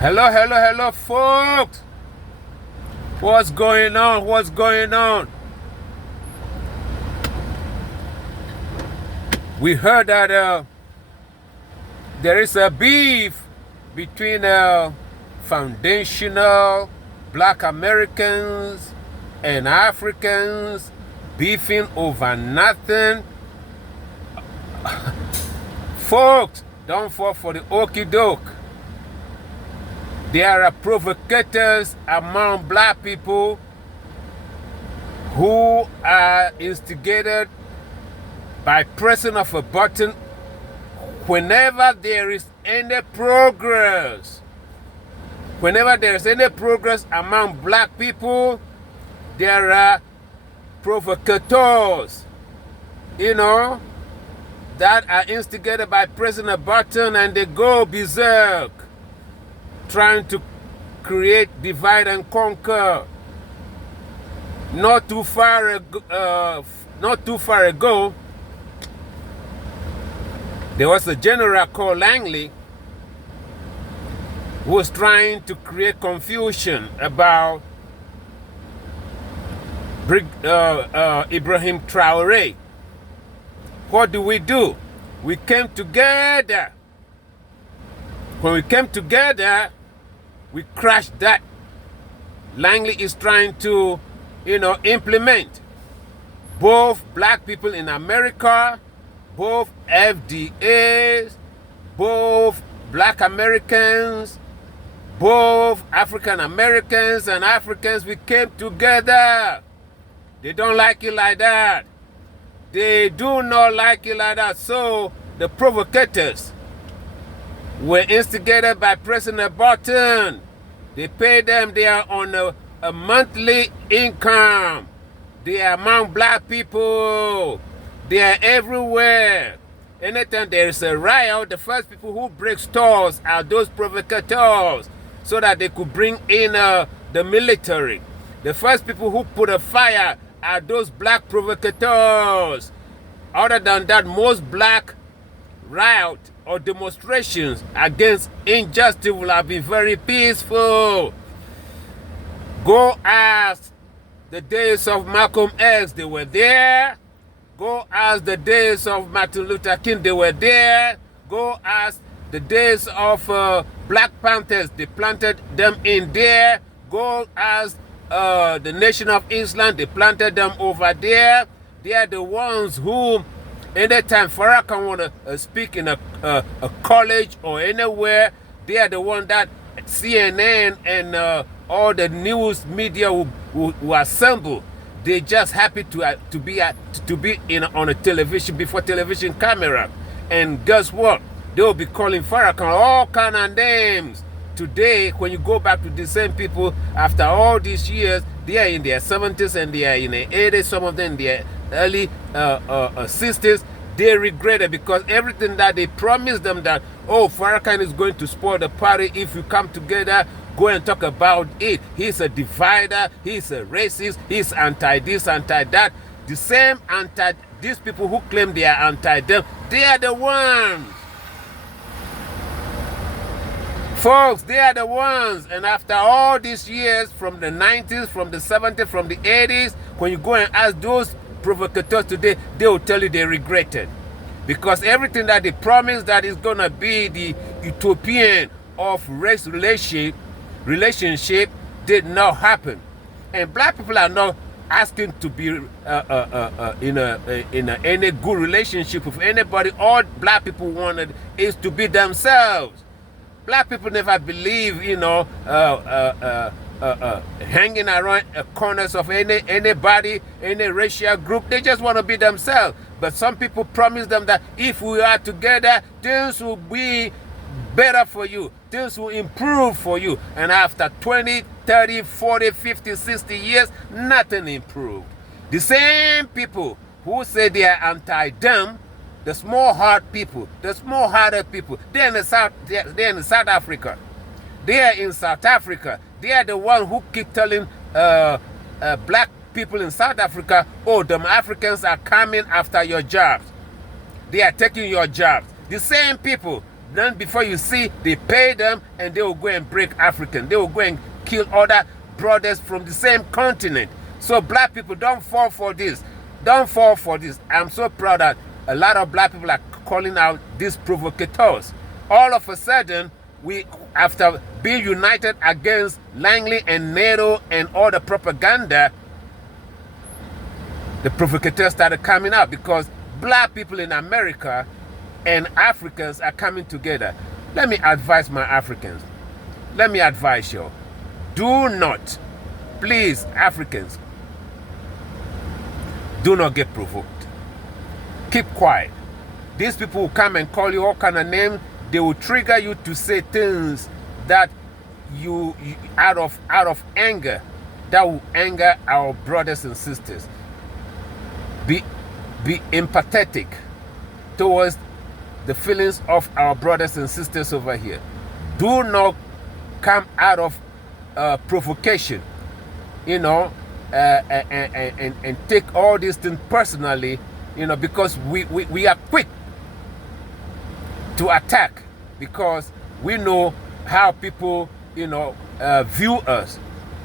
Hello, hello, hello, folks. What's going on? What's going on? We heard that there is a beef between foundational Black Americans and Africans beefing over nothing. Folks, don't fall for the okie doke. There are provocators among Black people who are instigated by pressing of a button whenever there is any progress. Whenever there is any progress among Black people, there are provocateurs, that are instigated by pressing a button, and they go berserk, trying to create divide and conquer. Not too far ago, there was a general called Langley who was trying to create confusion about Ibrahim Traoré. What do? We came together. When we came together, we crashed that. Langley is trying to, implement both Black people in America, both FBAs, both Black Americans, both African Americans and Africans. We came together. They don't like it like that. They do not like it like that. So the provocators were instigated by pressing a button. They pay them. They are on a monthly income. They are among Black people. They are everywhere. Anytime there is a riot, the first people who break stores are those provocateurs, so that they could bring in the military. The first people who put a fire are those Black provocateurs. Other than that, most Black riot or demonstrations against injustice will have been very peaceful. Go ask the days of Malcolm X, they were there. Go ask the days of Martin Luther King, they were there. Go ask the days of Black Panthers, they planted them in there. Go ask the Nation of Islam, they planted them over there. They are the ones who, anytime Farrakhan want to speak in a college or anywhere, they are the one that CNN and all the news media will assemble. They just happy to be on a television, before television camera. And guess what? They will be calling Farrakhan all kind of names. Today, when you go back to the same people, after all these years, they are in their 70s and they are in their 80s, some of them in their early 60s. They regret it, because everything that they promised them, that, oh, Farrakhan is going to spoil the party if you come together, go and talk about it. He's a divider, he's a racist, he's anti-this, anti-that. The same these people who claim they are anti-them, they are the ones. Folks, they are the ones. And after all these years, from the 90s, from the 70s, from the 80s, when you go and ask those provocateurs today, they will tell you they regretted. Because everything that they promised that is going to be the utopian of race relationship did not happen. And Black people are not asking to be in any good relationship with anybody. All Black people wanted is to be themselves. Black people never believe, hanging around corners of anybody, any racial group. They just want to be themselves. But some people promise them that if we are together, things will be better for you. Things will improve for you. And after 20, 30, 40, 50, 60 years, nothing improved. The same people who say they are anti-them, the small-hearted people, the small-hearted people, they're in South Africa. They are in South Africa. They are the ones who keep telling Black people in South Africa, oh, them Africans are coming after your jobs. They are taking your jobs. The same people Then before you see, they pay them and they will go and break African. They will go and kill other brothers from the same continent. So black people, don't fall for this. Don't fall for this. I'm so proud that a lot of black people are calling out these provocateurs. All of a sudden, we, after being united against Langley and NATO and all the propaganda, the provocateurs started coming out because black people in America and Africans are coming together. Let me advise my Africans. Let me advise you. Do not, please, Africans, do not get provoked. Keep quiet. These people will come and call you all kind of names. They will trigger you to say things that you out of anger, that will anger our brothers and sisters. Be empathetic towards the feelings of our brothers and sisters over here. Do not come out of provocation, you know, and take all these things personally, you know, because we are quick to attack because we know how people, you know, view us,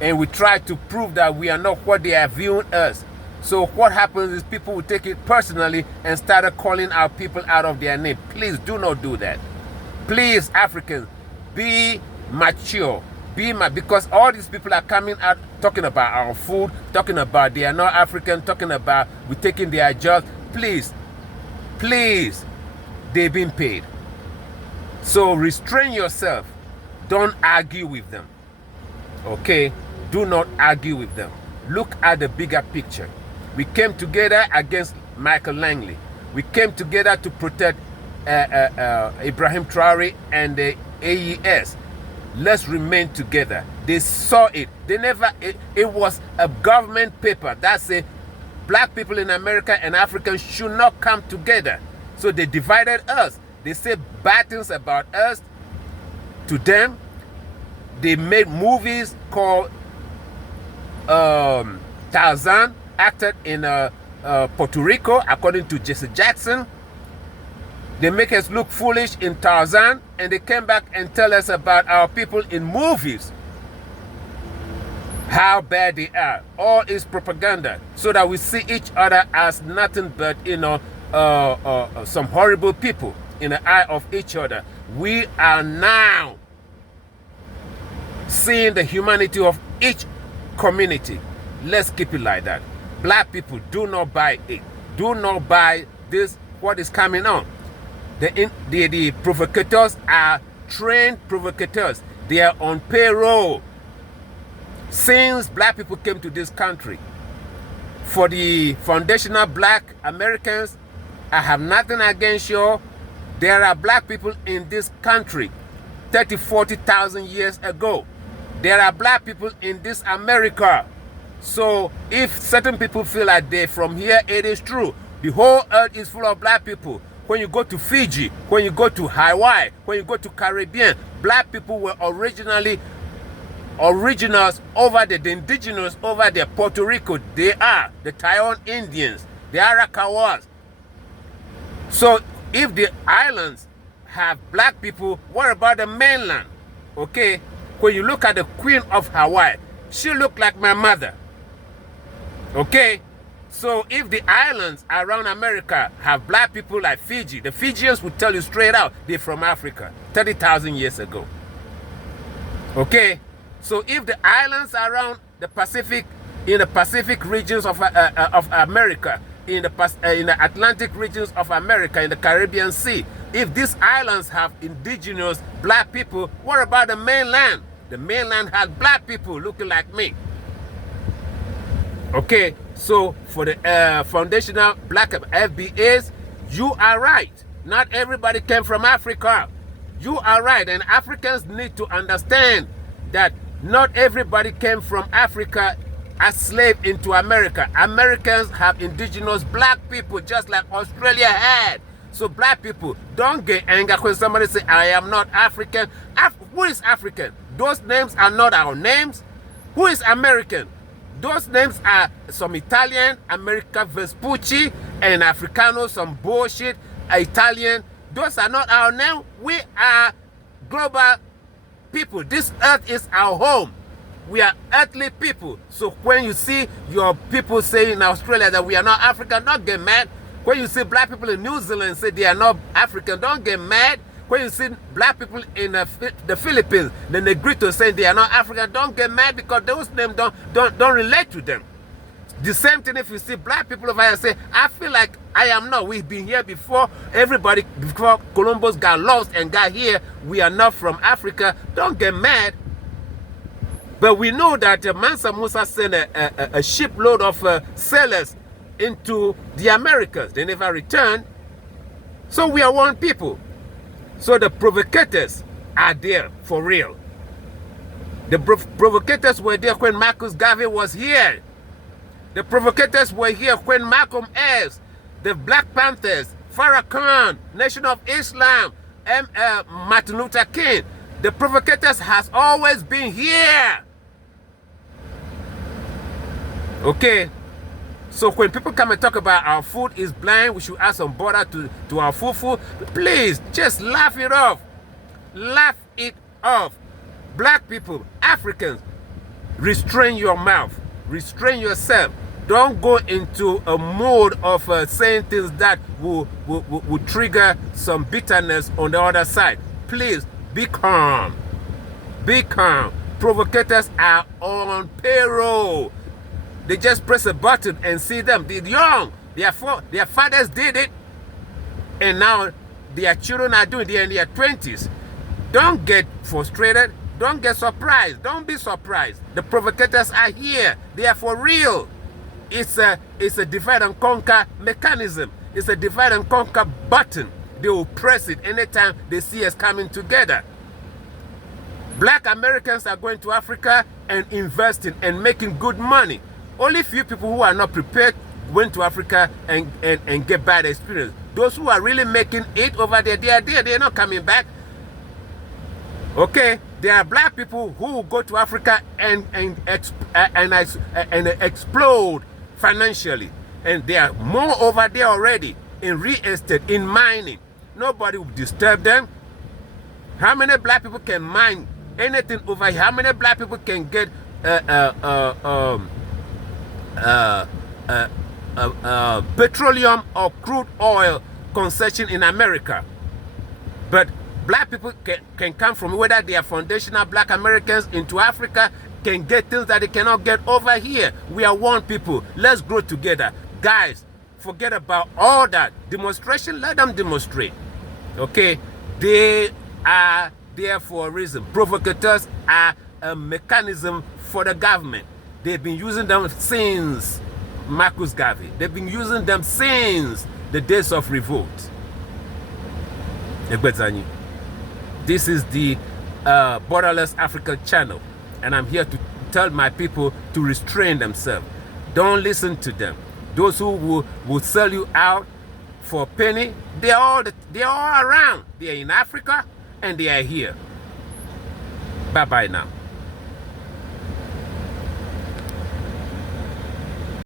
and we try to prove that we are not what they are viewing us. So what happens is people will take it personally and start calling our people out of their name. Please do not do that. Please, Africans, be mature. Because all these people are coming out talking about our food, talking about they are not African, talking about we're taking their jobs. Please, they've been paid. So restrain yourself. Don't argue with them. Okay? Do not argue with them. Look at the bigger picture. We came together against Michael Langley. We came together to protect Ibrahim Traore and the AES. Let's remain together. They saw it. They never, it was a government paper that said black people in America and Africans should not come together. So they divided us. They said bad things about us to them. They made movies called Tarzan, acted in Puerto Rico, according to Jesse Jackson. They make us look foolish in Tarzan, and they came back and tell us about our people in movies, how bad they are. All is propaganda, so that we see each other as nothing but, you know, some horrible people in the eye of each other. We are now seeing the humanity of each community. Let's keep it like that. Black people, do not buy it. Do not buy this, what is coming on. The provocateurs are trained provocateurs. They are on payroll. Since black people came to this country, for the foundational black Americans, I have nothing against you. There are black people in this country 30, 40,000 years ago. There are black people in this America. So if certain people feel like they're from here, it is true. The whole earth is full of black people. When you go to Fiji, when you go to Hawaii, when you go to Caribbean, black people were originals over there, the indigenous over there, Puerto Rico. They are the Taiwan Indians, the Arakawas. So if the islands have black people, what about the mainland? Okay, when you look at the Queen of Hawaii, she looked like my mother. Okay, so if the islands around America have black people like Fiji, the Fijians would tell you straight out they're from Africa 30,000 years ago. Okay, so if the islands around the Pacific, in the Pacific regions of America, in the Atlantic regions of America, in the Caribbean Sea, if these islands have indigenous black people, what about the mainland? The mainland has black people looking like me. Okay, so for the foundational black FBAs, you are right. Not everybody came from Africa. You are right, and Africans need to understand that not everybody came from Africa as slave into America. Americans have indigenous black people just like Australia had. So black people, don't get angry when somebody say, I am not African. Who is African? Those names are not our names. Who is American? Those names are some Italian, America Vespucci, and Africano, some bullshit, Italian. Those are not our name. We are global people. This earth is our home. We are earthly people. So when you see your people say in Australia that we are not African, don't get mad. When you see black people in New Zealand say they are not African, don't get mad. When you see black people in the Philippines, the Negrito saying they are not African, don't get mad because those names don't relate to them. The same thing if you see black people over here say, I feel like I am not. We've been here before. Everybody, before Columbus got lost and got here, we are not from Africa. Don't get mad. But we know that Mansa Musa sent a shipload of sailors into the Americas. They never returned. So we are one people. So the provocators are there for real. The provocators were there when Marcus Garvey was here. The provocators were here when Malcolm X, the Black Panthers, Farrakhan, Nation of Islam, Martin Luther King. The provocators has always been here. Okay? So when people come and talk about our food is blind, we should add some butter to our food, please, just laugh it off. Laugh it off. Black people, Africans, restrain your mouth. Restrain yourself. Don't go into a mode of saying things that will trigger some bitterness on the other side. Please, be calm. Be calm. Provocators are on payroll. They just press a button and see them. They're young. Their fathers did it. And now their children are doing it. They're in their 20s. Don't get frustrated. Don't get surprised. Don't be surprised. The provocators are here. They are for real. It's a divide and conquer mechanism. It's a divide and conquer button. They will press it anytime they see us coming together. Black Americans are going to Africa and investing and making good money. Only few people who are not prepared went to Africa and get bad experience. Those who are really making it over there, they are there. They are not coming back. Okay? There are black people who will go to Africa and explode financially. And they are more over there already in real estate, in mining. Nobody will disturb them. How many black people can mine anything over here? How many black people can get petroleum or crude oil concession in America? But black people can come from, whether they are foundational black Americans into Africa, can get things that they cannot get over here. We are one people. Let's grow together. Guys, forget about all that. Demonstration, let them demonstrate. Okay? They are there for a reason. Provocateurs are a mechanism for the government. They've been using them since Marcus Garvey. They've been using them since the days of revolt. This is the Borderless African channel, and I'm here to tell my people to restrain themselves. Don't listen to them. Those who will sell you out for a penny, they're all around. They're in Africa and they are here. Bye-bye now.